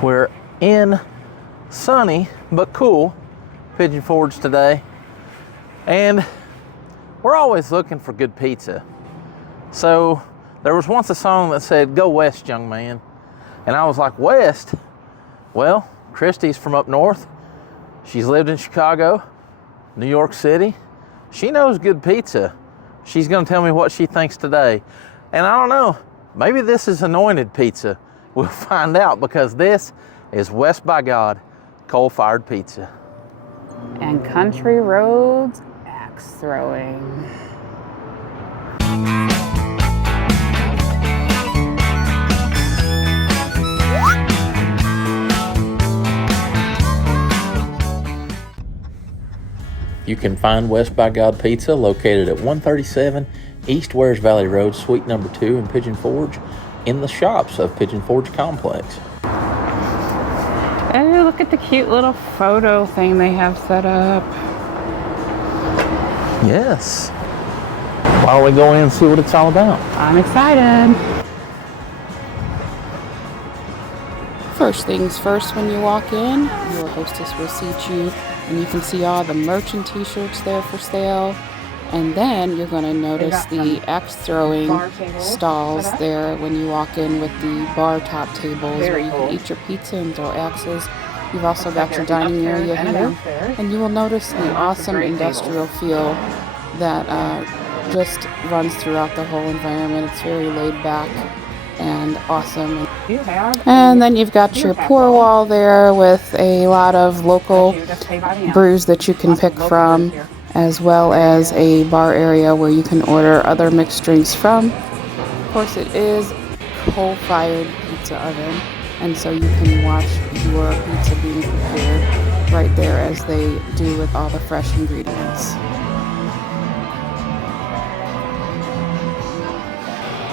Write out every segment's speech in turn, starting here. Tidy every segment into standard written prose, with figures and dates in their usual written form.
We're in sunny but cool Pigeon Forge today, and we're always looking for good pizza. So there was once a song that said, "Go west, young man," and I was like, west? Well, Christy's from up north. She's lived in Chicago, New York City. She knows good pizza. She's gonna tell me what she thinks today. And I don't know, maybe this is anointed pizza. We'll find out, because this is West by God coal-fired pizza. And country roads, axe throwing. You can find West by God Pizza located at 137 East Wares Valley Road, Suite number 2 in Pigeon Forge, in the Shops of Pigeon Forge Complex. Oh, look at the cute little photo thing they have set up. Yes. Why don't we go in and see what it's all about? I'm excited. First things first, when you walk in, your hostess will seat you, and you can see all the merch and t-shirts there for sale. And then you're going to notice the axe throwing stalls there when you walk in, with the bar top tables where you can eat your pizza and throw axes. You've also got your dining area here, and you will notice the awesome industrial feel that just runs throughout the whole environment. It's very laid back and awesome. And then you've got your pour wall there with a lot of local brews that you can pick from, as well as a bar area where you can order other mixed drinks from. Of course, it is coal-fired pizza oven, and so you can watch your pizza being prepared right there as they do with all the fresh ingredients.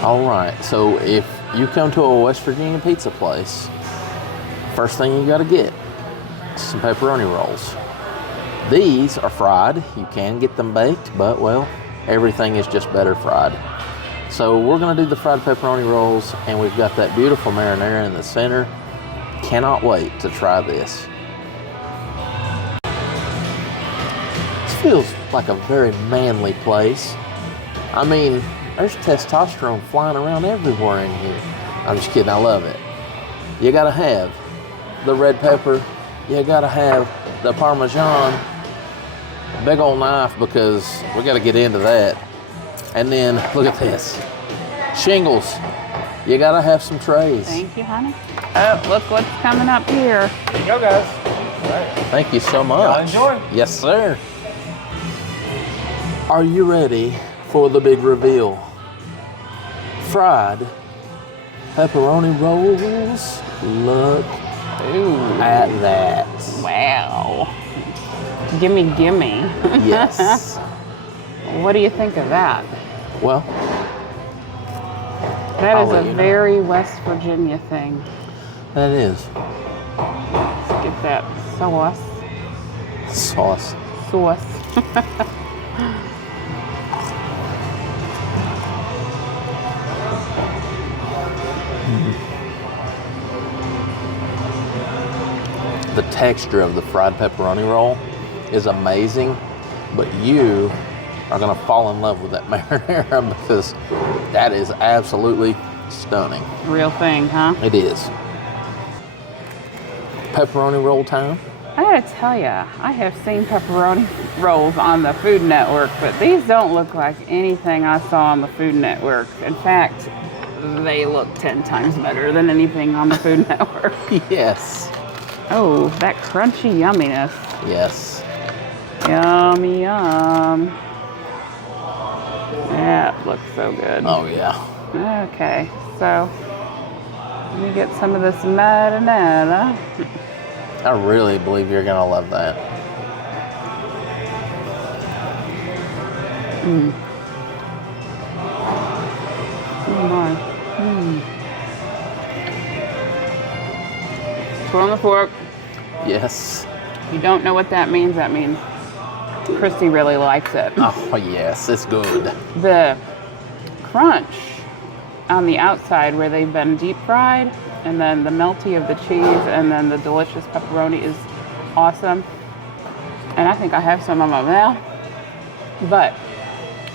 All right, so if you come to a West Virginia pizza place, first thing you got to get is some pepperoni rolls. These are fried. You can get them baked, but, well, everything is just better fried. So we're going to do the fried pepperoni rolls, and we've got that beautiful marinara in the center. Cannot wait to try this. This feels like a very manly place. I mean, there's testosterone flying around everywhere in here. I'm just kidding, I love it. You gotta have the red pepper. You gotta have the Parmesan. Big old knife, because we gotta get into that. And then, look at this. Shingles. You gotta have some trays. Thank you, honey. Oh, look what's coming up here. There you go, guys. All right. Thank you so much. Enjoy. Yes, sir. Are you ready for the big reveal? Fried pepperoni rolls. Look at that. Wow. Gimme. Yes. What do you think of that? Well, That I'll is let a you know. very West Virginia thing. that is Let's get that sauce. sauce. The texture of the fried pepperoni roll is amazing, but you are gonna fall in love with that marinara, because that is absolutely stunning. Real thing, huh? It is. Pepperoni roll time. I gotta tell ya, I have seen pepperoni rolls on the Food Network, but these don't look like anything I saw on the Food Network. In fact, they look 10 times better than anything on the Food Network. Yes. Oh, that crunchy yumminess. Yes. Yummy, yum. That looks so good. Oh yeah. Okay, so let me get some of this marinara. I really believe you're gonna love that. Oh my. Put on the fork. Yes. If you don't know what that means Christy really likes it. Oh yes, it's good. The crunch on the outside where they've been deep fried And then the melty of the cheese and then the delicious pepperoni is awesome. And I think I have some on my mouth. But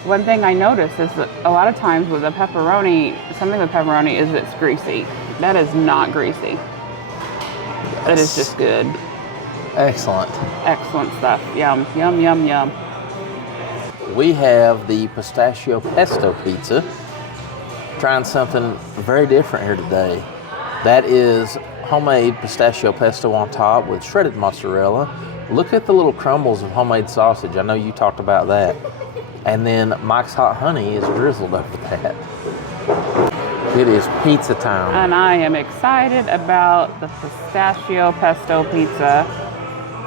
one thing I noticed is that a lot of times with the pepperoni, something with pepperoni is it's greasy. That is not greasy. That is just good. Excellent. Excellent stuff. Yum, yum, yum, yum. We have the pistachio pesto pizza. Trying something very different here today. That is homemade pistachio pesto on top with shredded mozzarella. Look at the little crumbles of homemade sausage. I know you talked about that. And then Mike's Hot Honey is drizzled over that. It is pizza time. And I am excited about the pistachio pesto pizza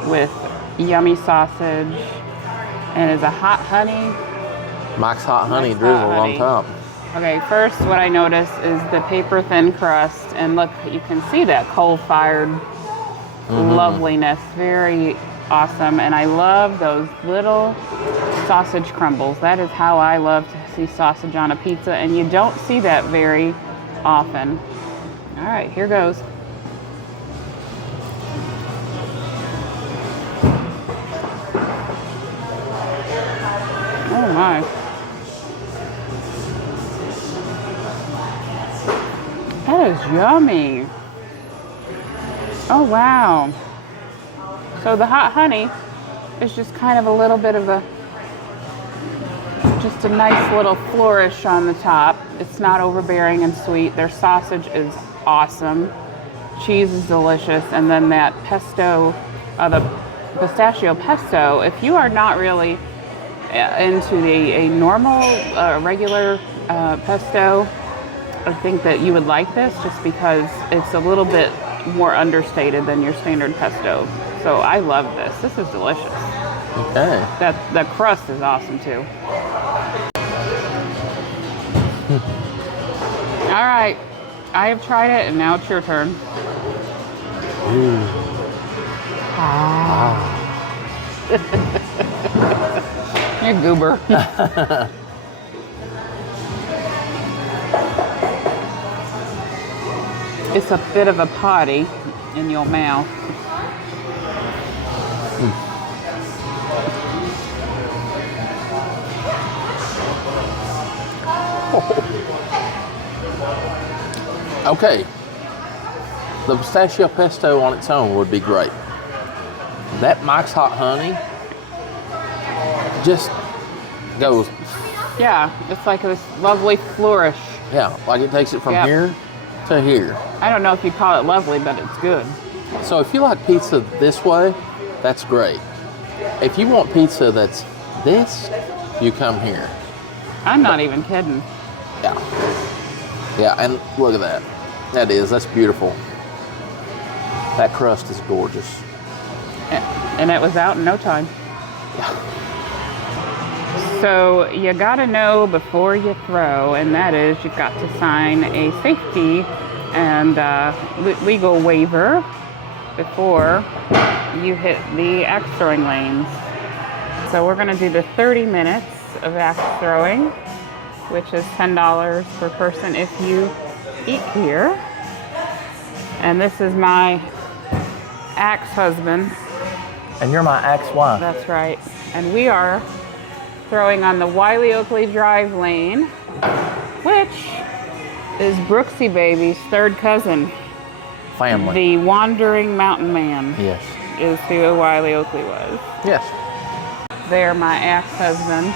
with yummy sausage. And it's a hot honey. Mike's Hot Honey Mike's drizzled Hot Honey. on top. Okay, first what I notice is the paper thin crust, and look, you can see that coal-fired loveliness. Very awesome, and I love those little sausage crumbles. That is how I love to see sausage on a pizza, and you don't see that very often. All right, here goes. Oh my. That is yummy. Oh, wow. So the hot honey is just kind of a little bit of just a nice little flourish on the top. It's not overbearing and sweet. Their sausage is awesome. Cheese is delicious. And then that pesto, the pistachio pesto, if you are not really into a normal, regular pesto, I think that you would like this just because it's a little bit more understated than your standard pesto. So I love this. This is delicious. Okay. The crust is awesome too. All right, I have tried it, and now it's your turn. You goober. It's a bit of a potty in your mouth. Okay. The pistachio pesto on its own would be great. That Mike's Hot Honey just goes. Yeah, it's like this lovely flourish. Yeah, like it takes it from Yep. here to here. I don't know if you call it lovely, but it's good. So if you like pizza this way, that's great. If you want pizza that's this, you come here. I'm not even kidding. Yeah. Yeah, and look at that. That's beautiful. That crust is gorgeous. And it was out in no time. So you gotta know before you throw, and that is you've got to sign a safety and legal waiver before you hit the axe throwing lanes. So we're gonna do the 30 minutes of axe throwing, which is $10 per person if you eat here. And this is my axe husband. And you're my axe wife. That's right. And we are throwing on the Wiley Oakley Drive lane, which is Brooksy Baby's third cousin. Family. The Wandering Mountain Man. Yes. Is who Wiley Oakley was. Yes. They're my axe husband.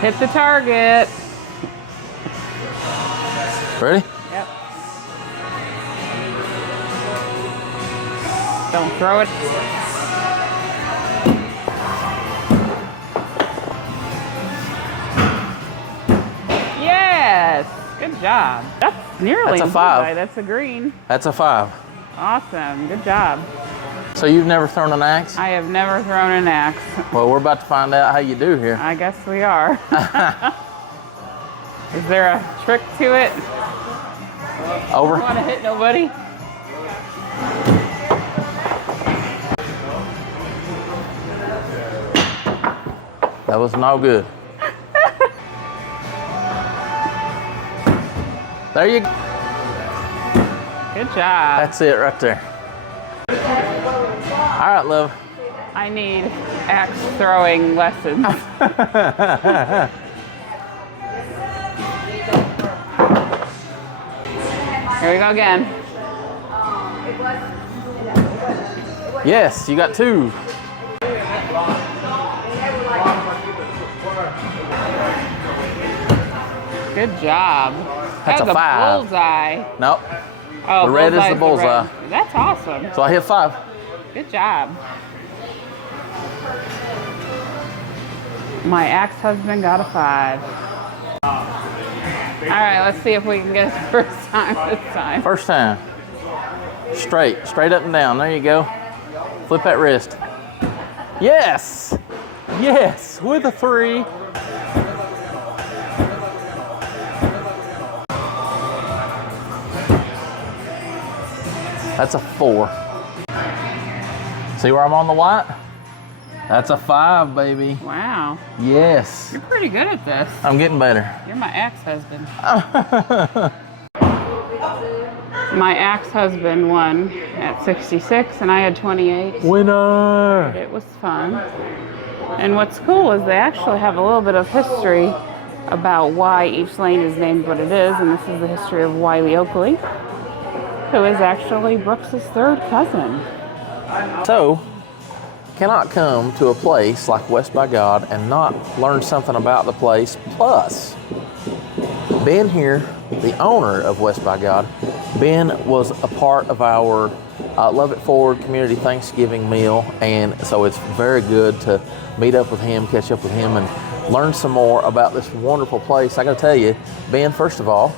Hit the target. Ready? Yep. Don't throw it. Yes. Good job. That's nearly That's a 5. bullseye. That's a green. That's a 5. Awesome. Good job. So you've never thrown an axe? I have never thrown an axe. Well, we're about to find out how you do here. I guess we are. Is there a trick to it? Over. Don't want to hit nobody? That was no good. There you go. Good job. That's it right there. All right, love. I need axe throwing lessons. Here we go again. Yes, you got 2. Good job. That's That was a 5. bullseye. Nope. Oh, The red is the bullseye's bullseye. red. That's awesome. So I hit 5. Good job. My ex-husband got a 5. All right, let's see if we can get his first time this time. First time. Straight up and down. There you go. Flip that wrist. Yes. Yes, with a 3. That's a 4. See where I'm on the white? That's a 5, baby. Wow, Yes. you're pretty good at this. I'm getting better. You're my ex-husband. My ex-husband won at 66 and I had 28. Winner. It was fun. And what's cool is they actually have a little bit of history about why each lane is named what it is, and this is the history of Wiley Oakley, who is actually Brooks's 3rd cousin. So, cannot come to a place like West by God and not learn something about the place. Plus, Ben here, the owner of West by God, Ben was a part of our Love It Forward community Thanksgiving meal, and so it's very good to meet up with him, catch up with him, and learn some more about this wonderful place. I gotta tell you, Ben, first of all,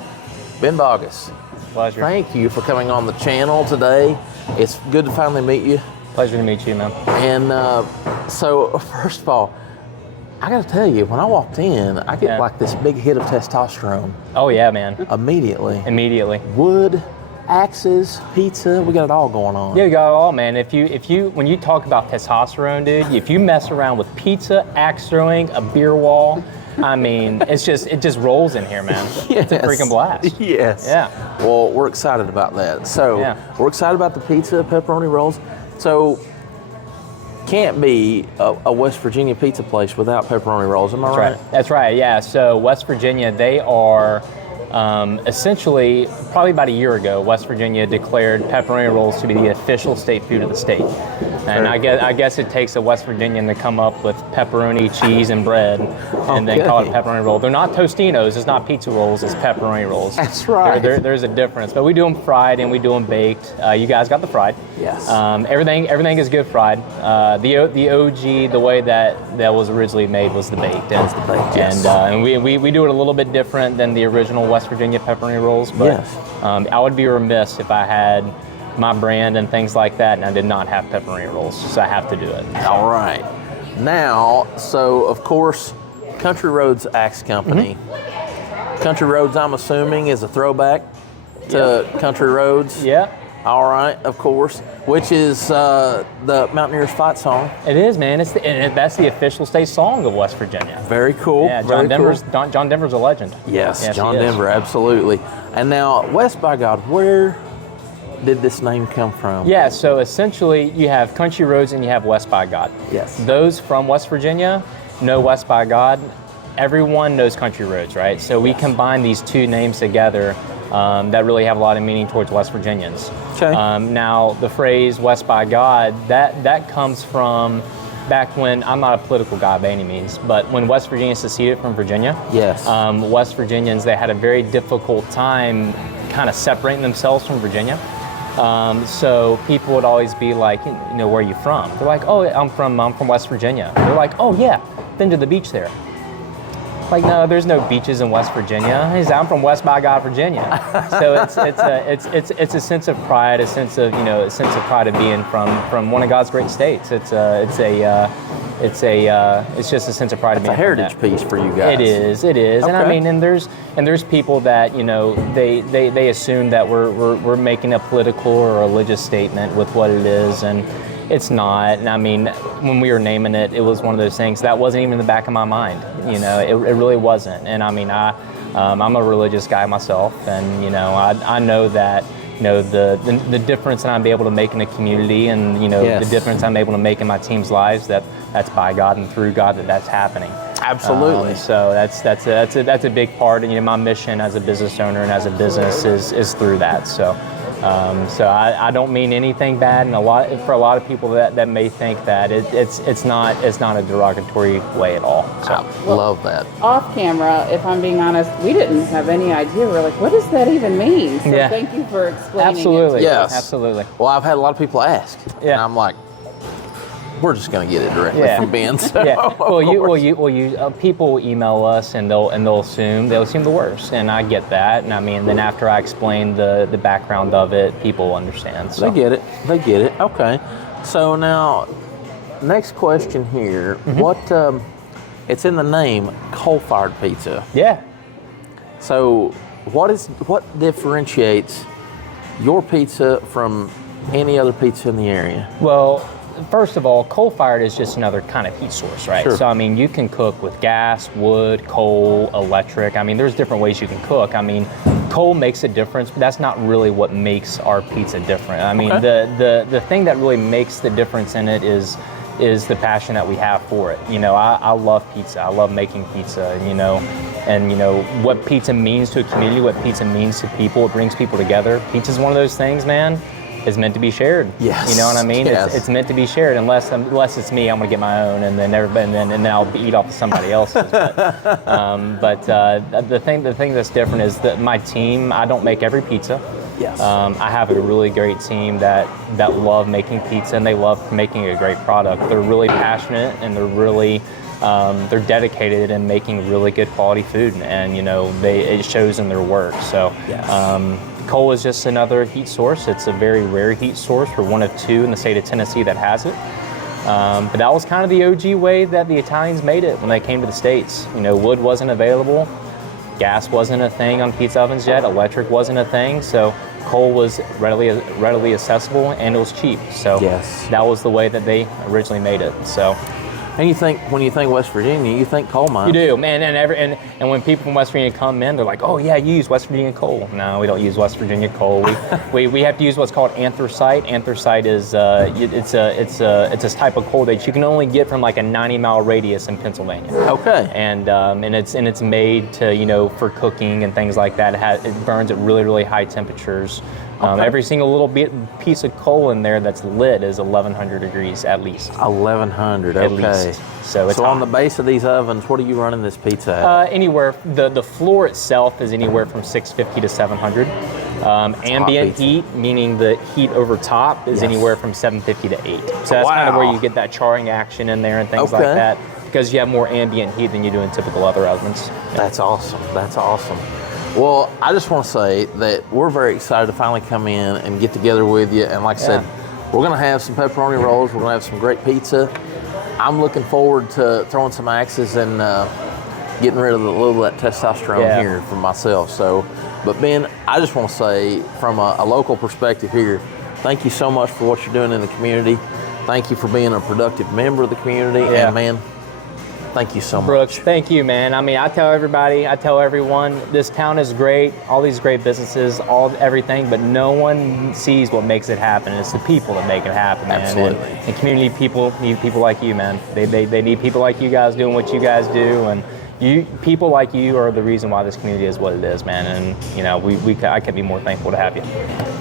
Ben Bogus, Pleasure. thank you for coming on the channel today. It's good to finally meet you. Pleasure to meet you, man. And so, first of all, I got to tell you, when I walked in, I get like this big hit of testosterone Oh yeah, man. immediately. Immediately. Wood, axes, pizza, we got it all going on. Yeah, you got it all, man. If you when you talk about testosterone, dude, if you mess around with pizza, axe throwing, a beer wall, I mean, it just rolls in here, man. Yes. It's a freaking blast. Yes. Yeah. Well, we're excited about that. So, Yeah. we're excited about the pizza, pepperoni rolls. So, can't be a West Virginia pizza place without pepperoni rolls, am I right? That's right, yeah. So West Virginia, they are essentially, probably about a year ago, West Virginia declared pepperoni rolls to be the official state food of the state. And I guess it takes a West Virginian to come up with pepperoni, cheese, and bread, and then call it a pepperoni roll. They're not Tostinos, it's not pizza rolls, it's pepperoni rolls. That's right. There's a difference, but we do them fried and we do them baked. You guys got the fried. Yes. Everything is good fried. The OG, the way that was originally made was the baked. That's the baked, yes. And we do it a little bit different than the original West Virginia pepperoni rolls, but Yes. I would be remiss if I had my brand and things like that and I did not have pepperoni rolls, so I have to do it. All right. Now, so of course, Country Roads Axe Company. Country Roads, I'm assuming, is a throwback to Country Roads. Yeah, All right, of course, which is the Mountaineers Fight song. it is, man. That's the official state song of West Virginia. Very cool. Yeah, very John Denver's a legend. Cool. Yes, John he is. Denver, absolutely. And now, West by God, where did this name come from? Yeah, so essentially you have Country Roads and you have West by God. Yes. Those from West Virginia know West by God. Everyone knows Country Roads, right? So we combine these two names together that really have a lot of meaning towards West Virginians. Okay. Now, the phrase West by God, that comes from back when, I'm not a political guy by any means, but when West Virginia seceded from Virginia, Yes. West Virginians, they had a very difficult time kind of separating themselves from Virginia. So people would always be like, you know, where are you from? They're like, oh, I'm from West Virginia. They're like, oh yeah, been to the beach there. Like, no, there's no beaches in West Virginia. He's, I'm from West by God, Virginia. So it's a sense of pride, a sense of pride of being from one of God's great states. It's just a sense of pride of being. It's a heritage piece for you guys. It is, Okay. and I mean, and there's people that they assume that we're making a political or religious statement with what it is, and it's not. And I mean, when we were naming it, it was one of those things that wasn't even in the back of my mind. It really wasn't. And I mean, I'm a religious guy myself, and I know that the difference that I'm able to make in the community, and Yes. the difference I'm able to make in my team's lives, that's by God and through God that's happening. Absolutely. So that's a big part, and my mission as a business owner and as a business is through that. So I don't mean anything bad, and for a lot of people that may think that it's not a derogatory way at all. So I love that. Off camera, if I'm being honest, we didn't have any idea. We're like, what does that even mean? So Yeah. thank you for explaining absolutely, it. Yes. absolutely. Well, I've had a lot of people ask, Yeah. and I'm like, we're just going to get it directly Yeah. from Ben. So Yeah. of Well, course. people email us and they'll assume the worst, and I get that. And I mean, then after I explain the background of it, people understand. So. They get it. They get it. Okay. So now, next question here. Mm-hmm. What? It's in the name, coal-fired pizza. Yeah. So, what differentiates your pizza from any other pizza in the area? Well, first of all, coal-fired is just another kind of heat source, right? Sure. So, I mean, you can cook with gas, wood, coal, electric. I mean, there's different ways you can cook. I mean, coal makes a difference, but that's not really what makes our pizza different. I mean, Okay. the thing that really makes the difference in it is the passion that we have for it. I love pizza. I love making pizza, and what pizza means to a community, what pizza means to people. It brings people together. Pizza's one of those things, man. It's meant to be shared. Yes. You know what I mean? Yes. It's meant to be shared. Unless it's me, I'm gonna get my own, and then I'll eat off of somebody else's. But the thing that's different is that my team. I don't make every pizza. Yes. I have a really great team that love making pizza, and they love making a great product. They're really passionate, and they're dedicated in making really good quality food, and it shows in their work. So. Yes. Coal is just another heat source. It's a very rare heat source. We're one of two in the state of Tennessee that has it. But that was kind of the OG way that the Italians made it when they came to the States. Wood wasn't available. Gas wasn't a thing on pizza ovens yet. Electric wasn't a thing. So coal was readily accessible, and it was cheap. So Yes. that was the way that they originally made it. So. And when you think West Virginia, you think coal mines. You do, man, and when people from West Virginia come in, they're like, "Oh yeah, you use West Virginia coal." No, we don't use West Virginia coal. We have to use what's called anthracite. Anthracite is it's a type of coal that you can only get from like a 90-mile radius in Pennsylvania. Okay. And it's made to for cooking and things like that. It burns at really, really high temperatures. Okay. Every single little piece of coal in there that's lit is 1,100 degrees at least. 1,100. At Okay. least. So it's on hot. the base of these ovens, what are you running this pizza at? Anywhere, the floor itself is anywhere from 650 to 700. Ambient pizza. heat, meaning the heat over top, is Yes. anywhere from 750 to 8. So that's kind of where Wow. you get that charring action in there and things like Okay. that, because you have more ambient heat than you do in typical other ovens. That's awesome. That's awesome. Well, I just want to say that we're very excited to finally come in and get together with you. And like I said, we're going to have some pepperoni rolls. We're going to have some great pizza. I'm looking forward to throwing some axes and getting rid of a little of that testosterone here for myself. So, but Ben, I just want to say from a local perspective here, thank you so much for what you're doing in the community. Thank you for being a productive member of the community. Yeah. And man, thank you so much. Brooks, thank you, man. I mean, I tell everyone, this town is great, all these great businesses, everything, but no one sees what makes it happen. It's the people that make it happen, man. Absolutely. And community people need people like you, man. They need people like you guys doing what you guys do, and people like you are the reason why this community is what it is, man. And I could be more thankful to have you.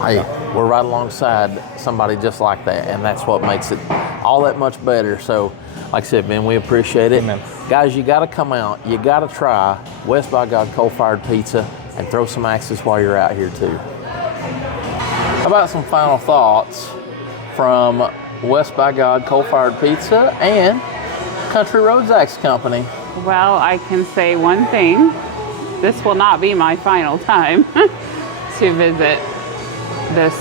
Hey, we're right alongside somebody just like that, and that's what makes it all that much better. So, like I said, Ben, we appreciate it. Amen. Guys, you got to come out. You got to try West by God coal-fired pizza and throw some axes while you're out here, too. How about some final thoughts from West by God coal-fired pizza and Country Roads Axe Company? Well, I can say one thing. This will not be my final time to visit this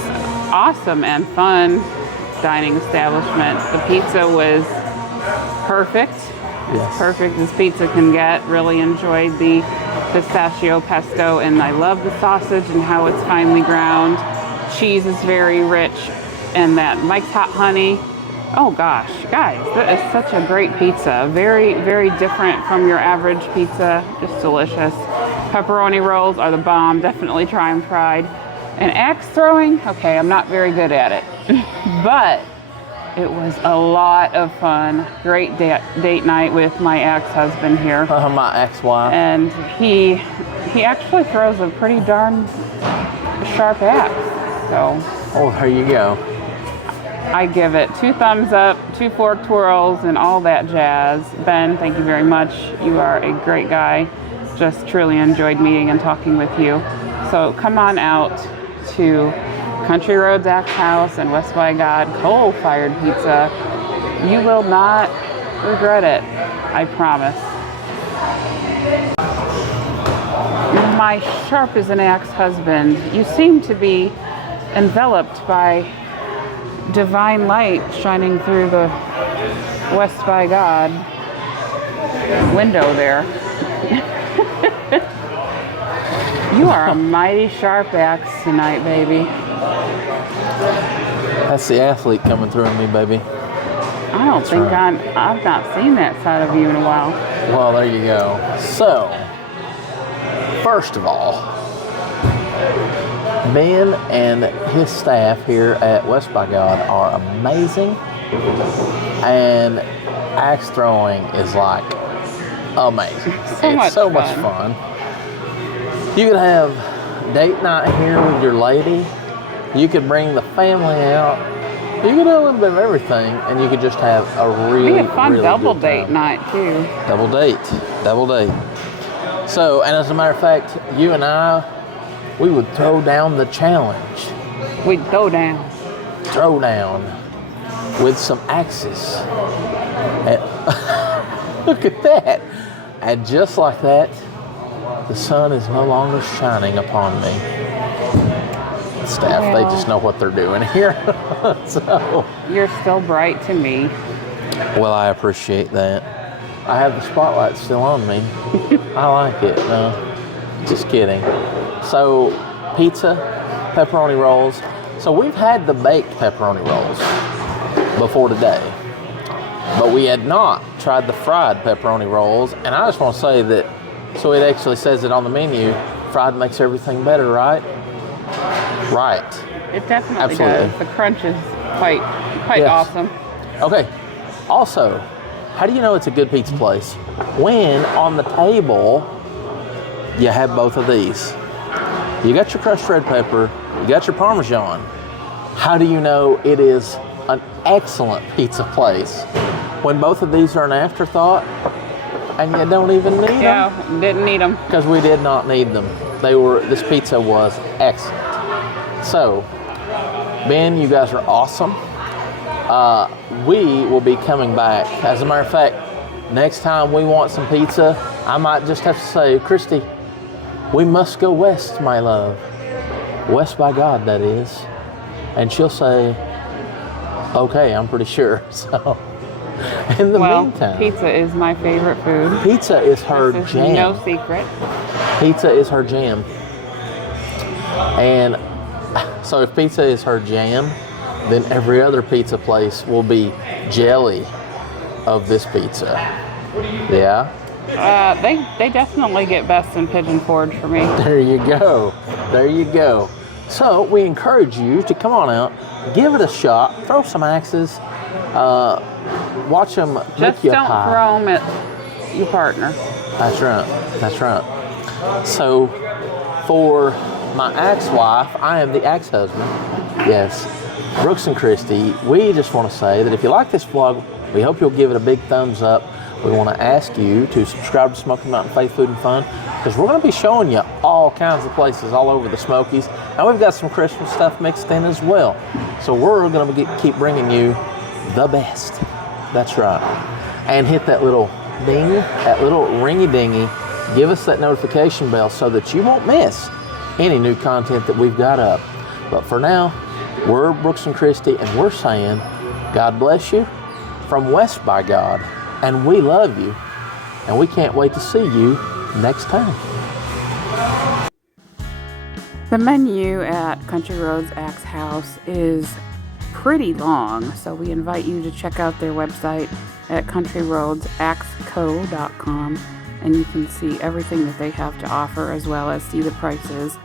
awesome and fun dining establishment. The pizza was perfect. As perfect as pizza can get. Really enjoyed the pistachio pesto, and I love the sausage and how it's finely ground. Cheese is very rich, and that Mike's Hot Honey. Oh gosh, guys, that is such a great pizza. Very, very different from your average pizza. Just delicious. Pepperoni rolls are the bomb. Definitely try them fried. And axe throwing, okay, I'm not very good at it, but it was a lot of fun. Great date night with my ex-husband here. My ex-wife. And he actually throws a pretty darn sharp axe. So. Oh, there you go. I give it 2 thumbs up, 2 fork twirls, and all that jazz. Ben, thank you very much. You are a great guy. Just truly enjoyed meeting and talking with you. So come on out to Country Roads Axe House and West by God coal-fired pizza. You will not regret it, I promise. My sharp as an axe husband, you seem to be enveloped by divine light shining through the West by God window there. You are a mighty sharp axe tonight, baby. That's the athlete coming through in me, baby. I don't think I've not seen that side of you in a while. Well, there you go. So, first of all, Ben and his staff here at West by God are amazing, and axe throwing is like amazing. It's so much fun. You could have date night here with your lady. You could bring the family out. You could do a little bit of everything, and you could just have a really, be a fun really double good date time. night too. Double date. So, and as a matter of fact, you and I, we would throw down the challenge. We'd throw down with some axes. And look at that. And just like that, the sun is no longer shining upon me. Staff, they just know what they're doing here. So you're still bright to me. Well, I appreciate that. I have the spotlight still on me. I like it. No, just kidding. So, pizza, pepperoni rolls. So we've had the baked pepperoni rolls before today, but we had not tried the fried pepperoni rolls. And I just want to say that, so it actually says it on the menu, fried makes everything better, right? Right. It definitely Absolutely. does. The crunch is quite Yes. awesome. Okay. Also, how do you know it's a good pizza place? When on the table, you have both of these. You got your crushed red pepper, you got your Parmesan. How do you know it is an excellent pizza place? When both of these are an afterthought, and you don't even need them? Yeah, didn't need them. Because we did not need them. This pizza was excellent. So, Ben, you guys are awesome. We will be coming back. As a matter of fact, next time we want some pizza, I might just have to say, Christy, we must go west, my love. West by God, that is. And she'll say, okay, I'm pretty sure. So, in the meantime, pizza is my favorite food. Pizza is her This is jam. no secret. Pizza is her jam. And so if pizza is her jam, then every other pizza place will be jelly of this pizza. Yeah? They definitely get best in Pigeon Forge for me. There you go. There you go. So we encourage you to come on out, give it a shot, throw some axes, watch them make Just you a don't pie. throw them at your partner. That's right. That's right. So, for my ex-wife, I am the ex-husband. Yes, Brooks and Christy. We just want to say that if you like this vlog, we hope you'll give it a big thumbs up. We want to ask you to subscribe to Smoky Mountain Faith Food and Fun, because we're going to be showing you all kinds of places all over the Smokies, and we've got some Christmas stuff mixed in as well. So we're going to keep bringing you the best. That's right. And hit that little ding, that little ringy dingy. Give us that notification bell so that you won't miss any new content that we've got up. But for now, we're Brooks and Christy, and we're saying, God bless you from West by God, and we love you, and we can't wait to see you next time. The menu at Country Roads Axe House is pretty long, so we invite you to check out their website at countryroadsaxeco.com. and you can see everything that they have to offer, as well as see the prices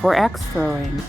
for axe throwing.